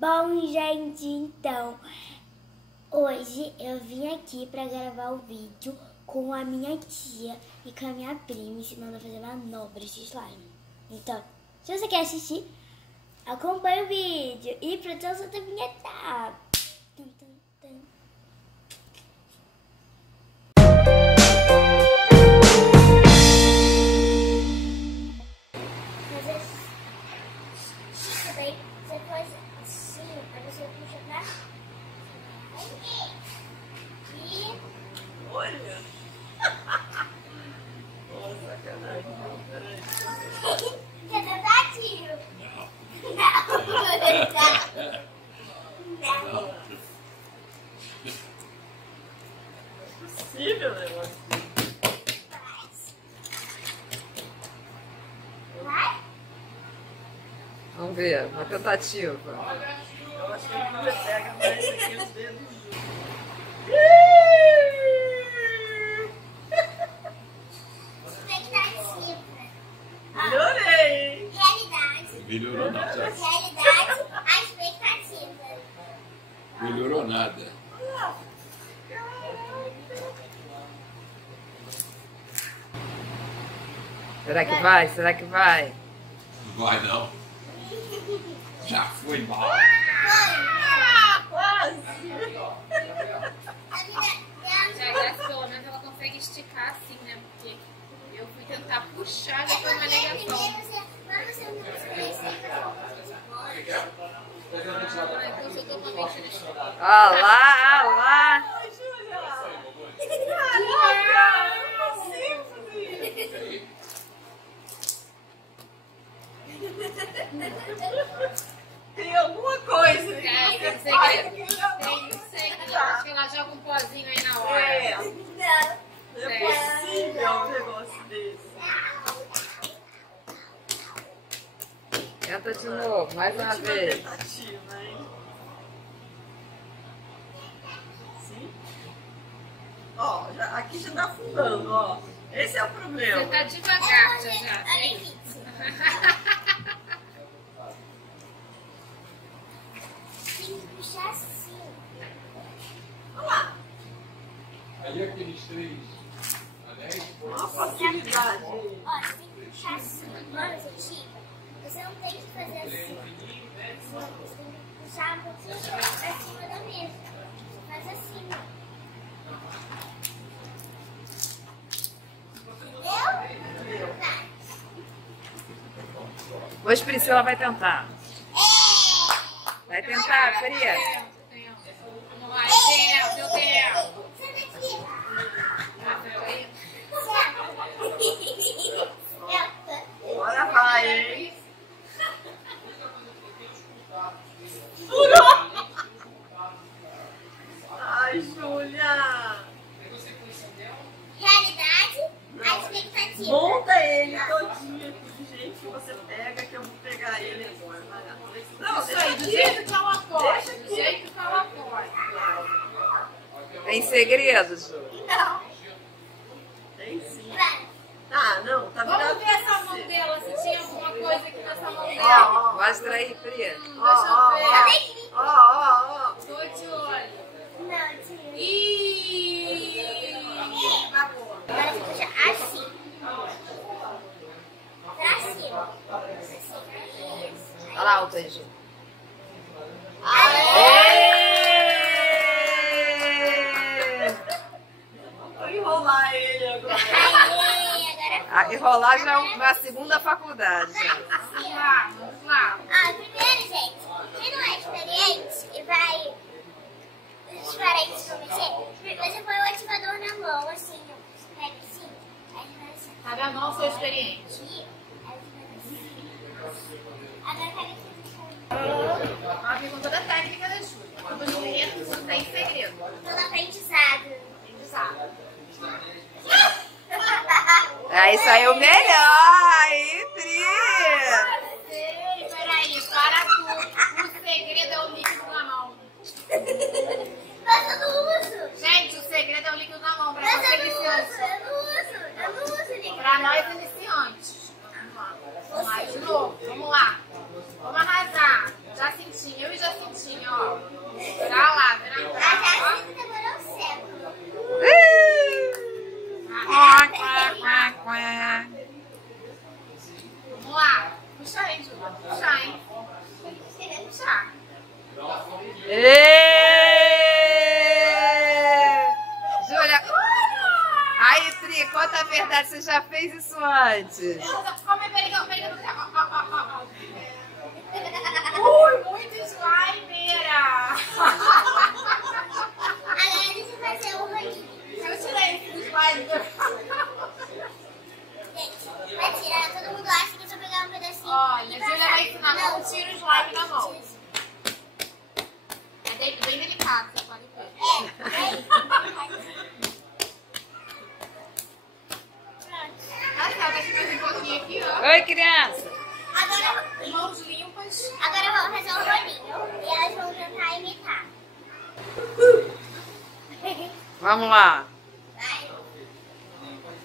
Bom, gente, então, hoje eu vim aqui pra gravar o vídeo com a minha tia e com a minha prima, ensinando a fazer manobras de slime. Então, se você quer assistir, acompanhe o vídeo e produção solta a vinheta. Tum, tum, tum. Você faz assim, aí você puxa pra e... Olha! Nossa, sacanagem. Quer tentar, tio? Não. Não. Não é possível, né? Vai? Vamos ver, uma tentativa. Eu acho que a Minha pega mais aqui os dedos juntos. Expectativa. Melhorei! Realidade. Melhorou nada. Realidade, a expectativa. Melhorou nada. Será que vai? Será que vai? Não vai não. Já foi mal. Quase! Já graças pelo menos ela consegue esticar assim, né? Porque eu fui tentar puxar, já foi uma negação. Então eu tô totalmente no chão. Olha lá, olha lá. Ai, Júlia! Caraca! Eu não consigo fazer isso! Tem alguma coisa que Tem você um faz segredo. que eu Tem um segredo. Acho que ela joga um pozinho aí na hora. É, não é possível um negócio desse. Tenta de novo, mais uma Última vez. tentativa, hein? Sim? Ó, aqui já tá afundando, ó. Esse é o problema. Você tá devagar, já. Tem que puxar assim. Olha lá. Aí aqueles 3 anéis foram. Uma facilidade. Ó, você tem que puxar assim. Olha, Tia, você não tem que fazer assim. Você tem que puxar um pouquinho pra cima da mesa. Você faz assim, ó. Entendeu? Vai. Hoje Priscila vai tentar. Vai tentar, Fria. Vamos lá, deu tempo. Agora vai, hein? Furou! Ai, Júlia! Realidade, a expectativa. Monta ele todinho aqui, gente, que você pega, que eu vou pegar ele agora. Não, Isso aí, do jeito que ela pode. Deixa Do jeito que ela pode. Tem segredos, Ju? Não. Tem sim. Vai. Ah, não, tá virado. Vamos ver essa mão dela, se tinha alguma coisa aqui nessa mão Ó, dela. ó, Mostra aí, Fria. Deixa ó, eu ver. ó. Tô de olho. Não, Tia. Ih, babou. Agora você puxa assim. Pra cima. Isso. Olha lá o beijo. Vou enrolar ele agora. Aí, agora... Enrolar já é uma segunda faculdade. Vamos lá, vamos lá. Primeiro, gente, quem não é experiente e vai disparar isso pra mexer, você põe o ativador na mão, assim, ó. Pega assim, aí faz assim. Tá vendo? Não sou experiente. Aqui, aí faz assim. Agora pega aqui. Ela perguntou toda a técnica da Júlia. Vamos ver se não tem segredo. Todo aprendizado. Aí saiu melhor. Aí, Pri. Sei, peraí, para tudo. O segredo é o líquido na mão. Mas eu não uso. Gente, o segredo é o líquido na mão. Pra Mas você eu não iniciante. uso, eu não uso líquido. Pra nós iniciantes. Vamos lá de novo. Vamos lá. Vamos arrasar. Já senti. Eu já senti. Júlia! Aí, Pri, conta a verdade, você já fez isso antes? Calma, peraí. Muito slimeira! Agora deixa eu fazer um rolinho. Eu tirei esse slime. Gente, vai tirar. Todo mundo acha que eu vou pegar um pedacinho. Olha, a e Júlia passar. vai ensinar como Não, tira o slime da mão. tira isso. É bem delicado, você pode ver. Tá certo, aqui mais um pouquinho aqui, ó. Oi, criança! Agora, Mãos limpas. agora vamos fazer um rolinho. E elas vão tentar imitar. Vamos lá. Vai.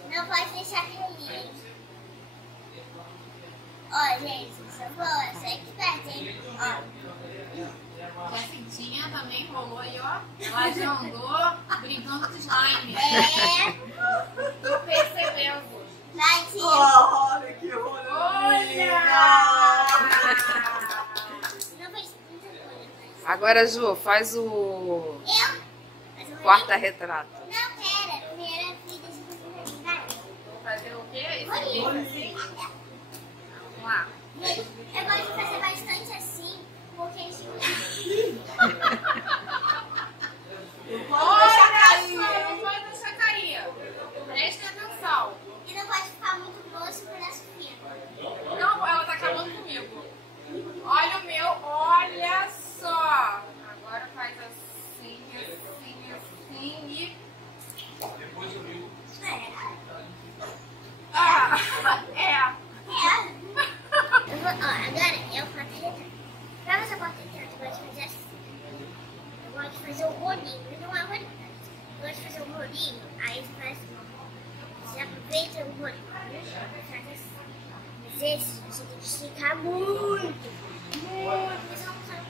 Não pode deixar cair. Ó, gente, sou boa. Sou expert, hein? Ó. A Cintinha também rolou aí, ó. Ela já andou brincando com slime. É. Tô percebendo. Vai, tia. Olha que rolê! Olha! Não fez muita coisa, mas... Agora, Ju, faz o Eu? Mas eu vou- porta-retrato. Não, pera. Primeiro eu fiz esse rolinho. Vai. Vou fazer o quê? Esse Rolinho. aqui? Vamos lá. Eu gosto de fazer bastante assim, porque a gente... Olha só, não pode deixar cair. Presta atenção. E não pode ficar muito grosso e pedaço fino. Não, ela tá acabando comigo. Olha o meu, olha só. Agora faz assim e... Ah, é. Eu vou, ó, agora eu porta-retrato. Pra você porta-retrato, eu gosto de fazer assim. Eu gosto de fazer um rolinho, mas não é um rolinho. Eu gosto de fazer um rolinho, aí você faz assim. Você aproveita o rolinho, faz assim. Mas esse você tem que esticar muito. Muito. Você não sabe.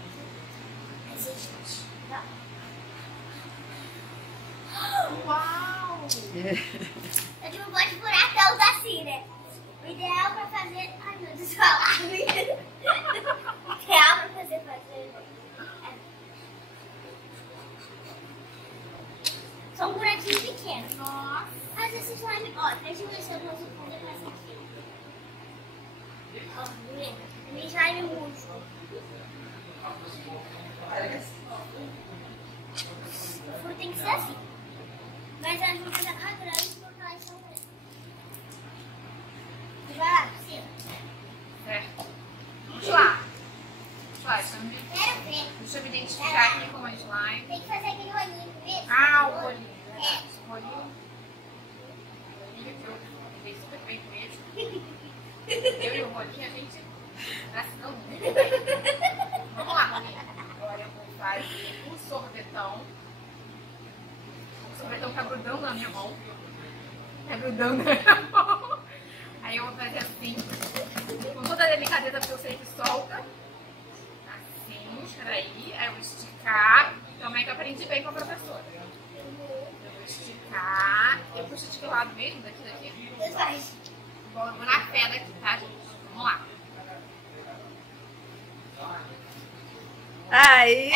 Aí você estica. Uau! Eu não gosto de furar tanto assim, né? O ideal pra fazer... Ai, meu Deus, falar. O ideal pra fazer... Só um buraquinho pequeno. Nossa! Mas esse slime... Ó, deixa eu ver se eu consigo fazer mais aqui. Ó, meu slime músico. O furo tem que ser assim. Mas elas vão ficar grandes porque elas são grandes. Vai lá, Priscila. Certo. Vamos lá. Quero ver. Deixa eu me identificar aqui com o slime. Tem que fazer aquele rolinho mesmo. Ah, o rolinho. Verdade. O rolinho. Eu fiquei super bem com ele. Eu e o rolinho, a gente nasceu muito bem. Vamos lá, rolinho. Agora eu vou fazer um sorvetão. O sorvetão tá grudando na minha mão. Tá grudando na minha mão. Aí eu vou fazer assim, com toda a delicadeza, porque eu sei que solta. Assim, espera aí. Aí eu vou esticar. Como é que eu aprendi bem com a professora? Eu vou esticar. Eu puxo de que lado mesmo? Daqui? Deus faz. Vou na fé daqui, tá, gente? Vamos lá. Aí!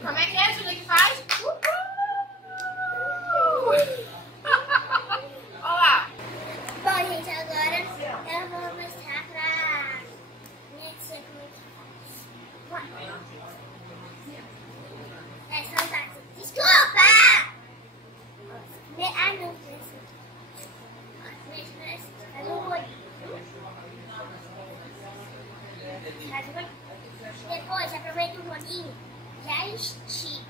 Como é que é, Júlia, que faz? Olha lá. Bom, gente, agora eu vou mostrar pra minha tia como é que faz. É, só tá. Desculpa! Ah, não, precisa. Faz um rolinho. Faz um rolinho. Depois, aproveita o rolinho, já estica.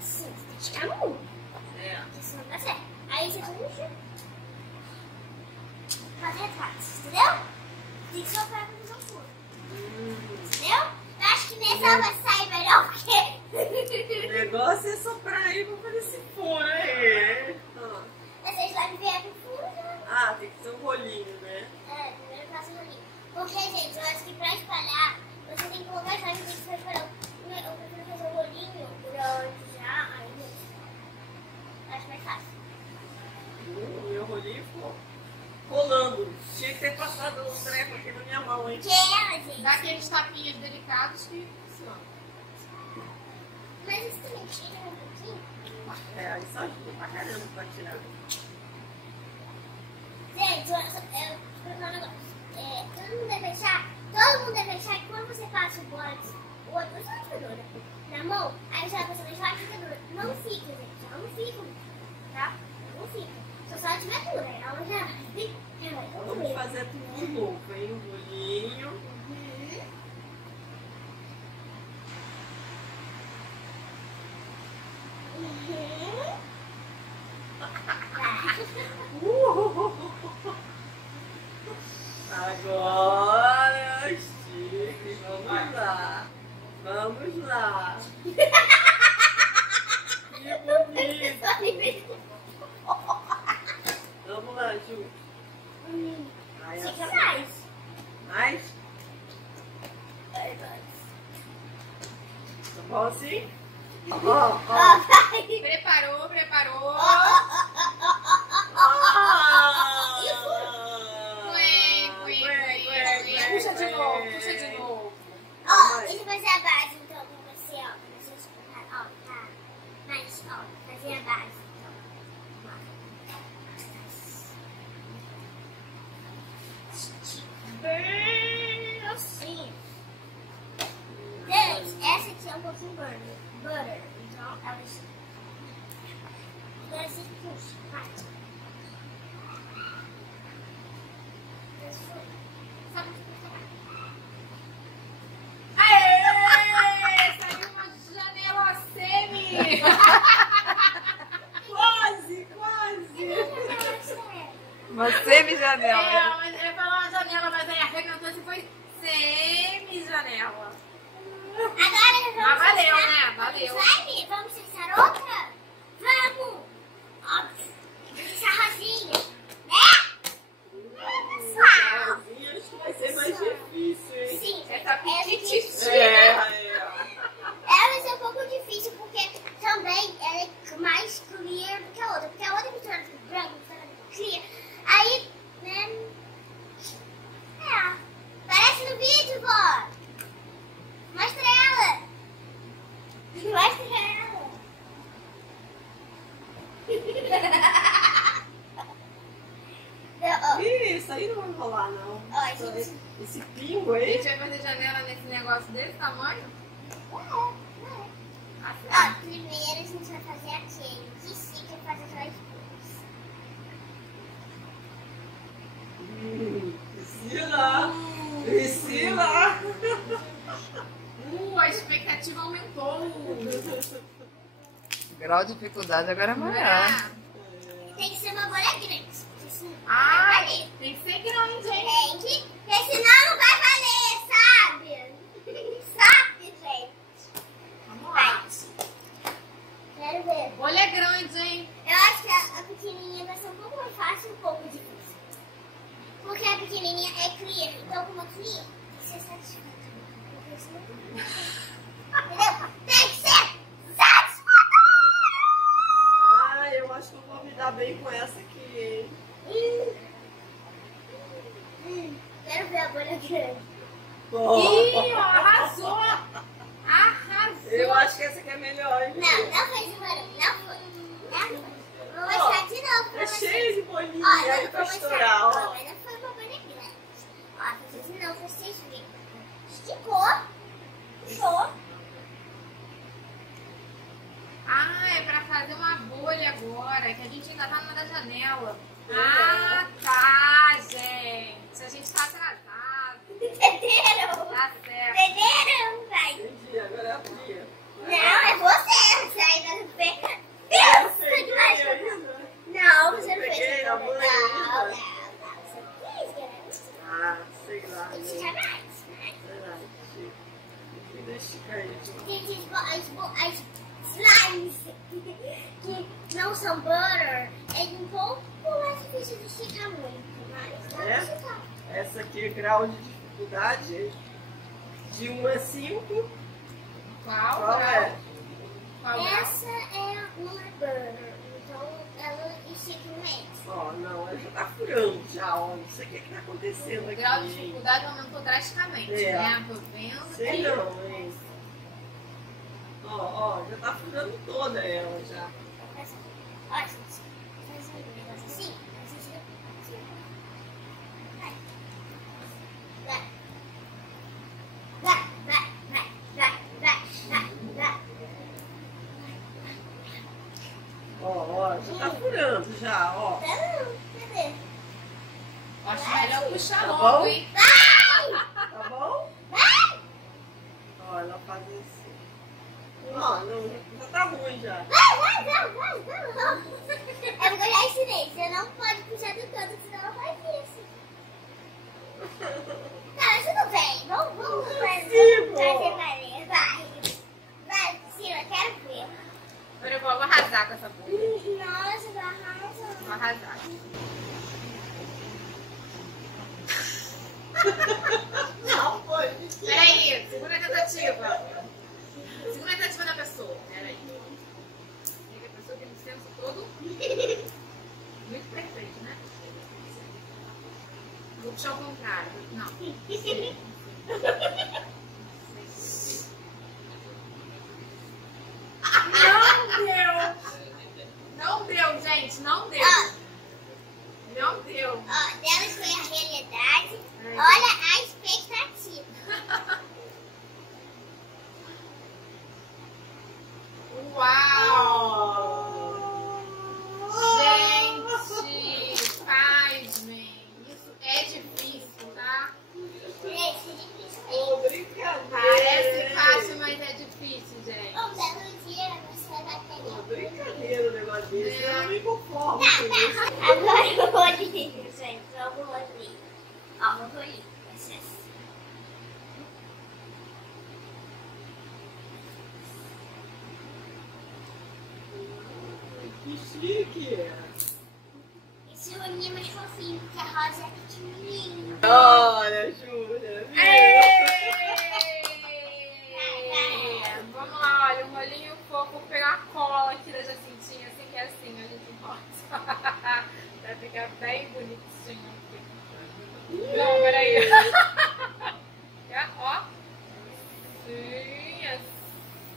Sim, você tem que esticar muito. Porque senão não dá certo. Aí você faz retratos, entendeu? Tem que soprar pra fazer um furo. Entendeu? Eu acho que nessa vai sair melhor porque... O negócio é soprar aí pra fazer esse furo aí. Essa slime vier pro furo, né? Ah, tem que ser um rolinho, né? É, primeiro faço o rolinho. Porque, gente, eu acho que pra espalhar, você tem que colocar slime, tem que espalhar. Eu prefiro fazer um rolinho grande já, aí eu acho mais fácil. O meu rolinho ficou colando. Tinha devia ter passado um treco aqui na minha mão, hein? Que é, gente? Dá aqueles tapinhas delicados que funcionam. Mas isso também tira um pouquinho. É, isso ajuda pra caramba pra tirar. Gente, eu vou falar um negócio. Todo mundo deve achar que quando você passa o bote, o outro aplicadora na mão, aí você vai passando a aplicadora. Não fica, gente. Ela não fica, tá? Não fica. Só ela tiver dura. Ela já vai. Vamos fazer tudo de novo, hein? Um bolinho. Agora, estique, vamos lá. Vamos lá. Que bonito. Vamos lá, Ju. Fica mais. Mais? Tá bom assim? Ó. Preparou. Puxa de novo. Ó, deixa eu fazer a base então pra você, ó. Pra você escutar. Ó, tá. Mas, ó, fazer a base então. Bem assim. Gente, essa aqui é um pouquinho butter. Então, ela estica. Agora você puxa, vai. Sabe o que aê! Saiu uma janela semi! Quase. Você me janela. Eu falou uma janela, mas aí arrebentou e foi semi-janela. Agora Mas vamos valeu, testar. né? Valeu. Slime, vamos testar outra? Vamos! Óbvio. Vamos testar rosinha. Né? Pessoal. Sozinha, acho que vai ser mais difícil, hein? Sim, Essa petite. ela vai ser um pouco difícil porque também ela é mais clear do que a outra. Porque a outra é misturada com branco, misturada com clear. Aí, né? Parece no vídeo, vó. Mostra ela. Ih, isso aí não vai rolar, não. Ó, gente. Esse pingo A aí. gente vai fazer janela nesse negócio desse tamanho? Ó, primeiro a gente vai fazer aquele que fica e faz aquelas duas. Priscila! A expectativa aumentou. O grau de dificuldade agora é maior. É. Tem que ser uma bolha grande. Ai, tem que ser grande, hein? Tem que, porque senão não vai valer, sabe? Sabe, gente? Vamos lá. Quero ver. Bolha grande, hein? Eu acho que a pequenininha vai ser um pouco mais fácil e um pouco difícil. Porque a pequenininha é clear, então como clear, tem que ser satisfatório. Porque senão entendeu? Tem que ser satisfatório! Ah, eu acho que eu vou me dar bem com essa aqui, hein? Quero ver a bolha grande. Ih, ó, arrasou! Arrasou! Eu acho que essa aqui é melhor, hein? Não foi de barulho. Não foi. Vou mostrar de novo pra É vocês. cheio de bolinha Olha, aí eu pra vou estourar, mostrar. ó. Mas não foi uma bolha grande. Ó, vou fazer de novo pra vocês verem. Esticou. Puxou. Ah, é pra fazer uma bolha agora, que a gente ainda tá numa da janela. Ah, tá, gente. A gente tá atrasado. Entenderam? Tá certo. Entenderam, vai? Entendi, agora é a Pri. Não, é você. Você ainda não fez. Eu Pensa peguei demais. ainda. Não, você não Peguei fez. a Não, bolha não. ainda. Você fez, garante. Ah, sei lá. Tem que né? ficar mais. Né? Sei lá, deixa eu esticar aí. Gente, as slimes que não são butter é um pouco mais difícil de esticar muito, mas dá pra esticar. Essa aqui é grau de dificuldade de 1 a 5. Qual? Qual é? Qual grau? Essa é uma butter, Então ela estica no meio. Ó, não, ela já tá furando já, ó. Não sei o que tá acontecendo O aqui. grau de dificuldade aumentou drasticamente, né? Tô vendo. Sei não, hein? Ó, já tá furando toda ela já. Olha, gente, faz um negócio assim, a gente tira assim. Vai. Ó, já tá furando já, ó. Cadê? Acho melhor puxar Tá logo, bom? hein? Tá bom? Ó, ela faz assim. Ó, não, já tá ruim já. É porque eu já ensinei, você não pode puxar do canto, senão ela faz isso. Tá, mas tudo bem, vamos fazer. Vai, Priscila, quero ver. Agora eu vou arrasar com essa bolha. Nossa, vai arrasar. Vou arrasar. Não, foi. Peraí, segunda tentativa. Segunda tentativa da pessoa. Peraí. A pessoa tem um senso todo muito perfeito, né? Vou puxar ao contrário. Não. Não deu, gente. Não deu. Não deu. Ó, dela foi a realidade. Olha a expectativa. Uau! Gente, pasmem. Isso é difícil, tá? Esse é difícil. Ô, brincadeira. Parece fácil, mas é difícil, gente. Um belo dia você vai ter. Ô, brincadeira o negócio desse. Eu não me conformo com isso. Agora eu vou ali, gente. Eu vou ali. Ó, eu vou ali. Que chique. Esse rolinho é mais fofinho, porque a rosa é pequenininha. Olha, Júlia. Vamos lá, olha, um rolinho fofo. Vou pegar a cola aqui da Jacintinha, assim que é assim, a gente bota. Vai ficar bem bonitinho aqui. Não, peraí. Ó. Assim,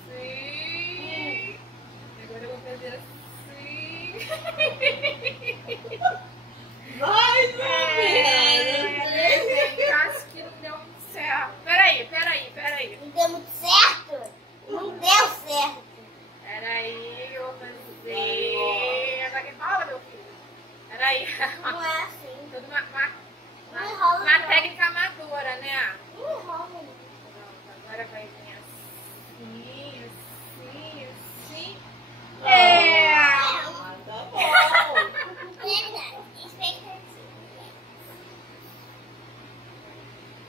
assim. Agora eu vou fazer assim. Mais ou menos. Acho que não deu muito certo. Peraí. Não deu muito certo? Não deu certo. Peraí, eu vou fazer. Agora quem fala, meu filho? Peraí. Não é assim. Tudo Não enrola, uma não. técnica amadora, né? Não enrola. Pronto, agora vai vir assim, assim, assim. Ah, tá bom. Expectativa.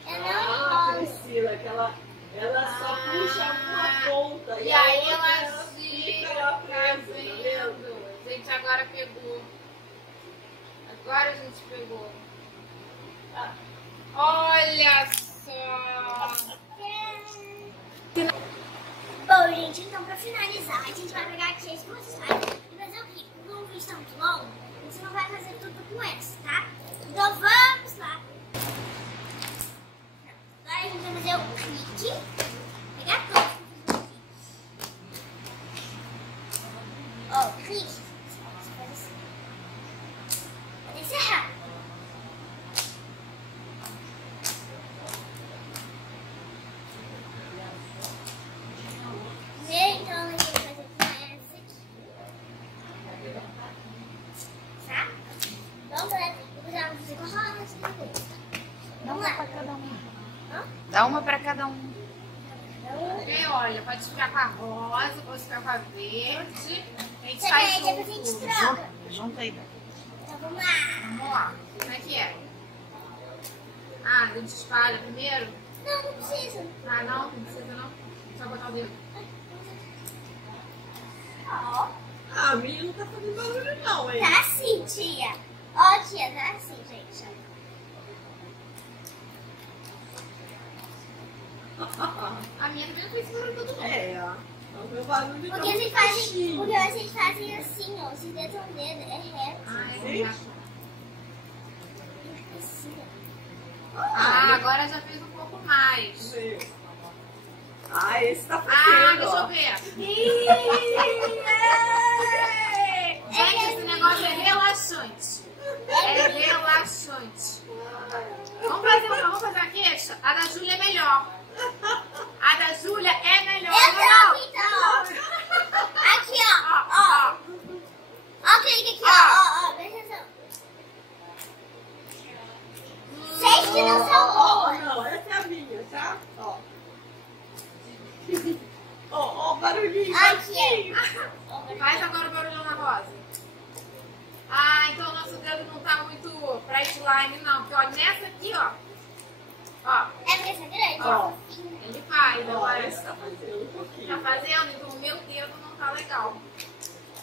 Eu não Ah, enrolo. Priscila, que ela só puxa uma ponta. E a aí outra ela fica gira, lá tá presa, tá vendo? vendo? Gente, agora pegou. Agora a gente pegou. Olha só! Bom, gente, então pra finalizar, a gente vai pegar aqui as duas faixas e fazer o quê? Como o vídeo está muito longo, a gente não vai fazer tudo com essa, tá? Então vamos lá! Agora a gente vai fazer o clique, pegar todos pra fazer o clique. Ó, o clique, você faz assim. Pode encerrar. Então a gente vai fazer com essa aqui. Tá? Vamos lá. Vamos fazer com a rosa. Vamos lá. Dá uma pra cada um. E olha, pode ficar com a rosa, pode ficar com a verde. A gente Você faz quer depois a gente junto. troca. Junta aí. Então vamos lá. Vamos lá. Como é que é? Ah, a gente espalha primeiro? Não, não precisa. Ah, não precisa não. Só botar o dedo. Ó. Ah, a minha não tá fazendo barulho não, hein? Tá assim, tia. Ó, tia, tá assim, gente. A minha também não fez barulho todo mundo. É, O barulho Porque vocês fazem assim, ó. Vocês dedos o dedo, é reto. Ah, é Sim. reto. Assim, ó. Ah, agora já fez um pouco mais. Ah, esse tá Ah, fazendo. deixa eu ver. Gente, esse negócio é relaxante. É relaxante. Vamos fazer a queixa? A da Júlia é melhor. A da Júlia é melhor. Então. Aqui, ó. Ó, clique aqui, ó. Presta atenção. Vocês que não são boas. Não, essa é a minha, tá? Ó. Ó, o barulhinho. Aqui. Faz agora o barulhão na rosa. Ah, então o nosso dedo não tá muito pra slime, não. Porque, ó, nessa aqui, ó. Ó, É porque essa é grande. Ó. ele faz. Ó, Agora esse tá fazendo um pouquinho. tá fazendo, então o meu dedo não tá legal.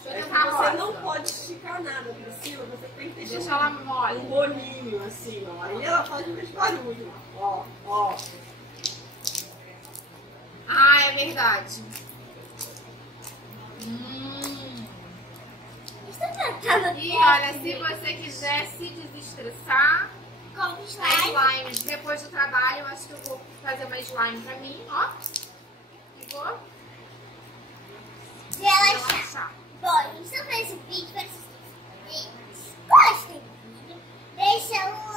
Deixa É eu que tentar a você rosa. não pode esticar nada, Priscila. Você tem que deixar Deixa ela mole. um bolinho assim, ó. Aí ela faz mais barulho. Ó, ó. Ah, é verdade. E olha, se você quiser se desestressar, Com a slime. slime, depois do trabalho, eu acho que eu vou fazer uma slime pra mim, ó. E vou Relaxar. relaxar. Bom, então pra esse vídeo, para vocês gostem do vídeo, deixa um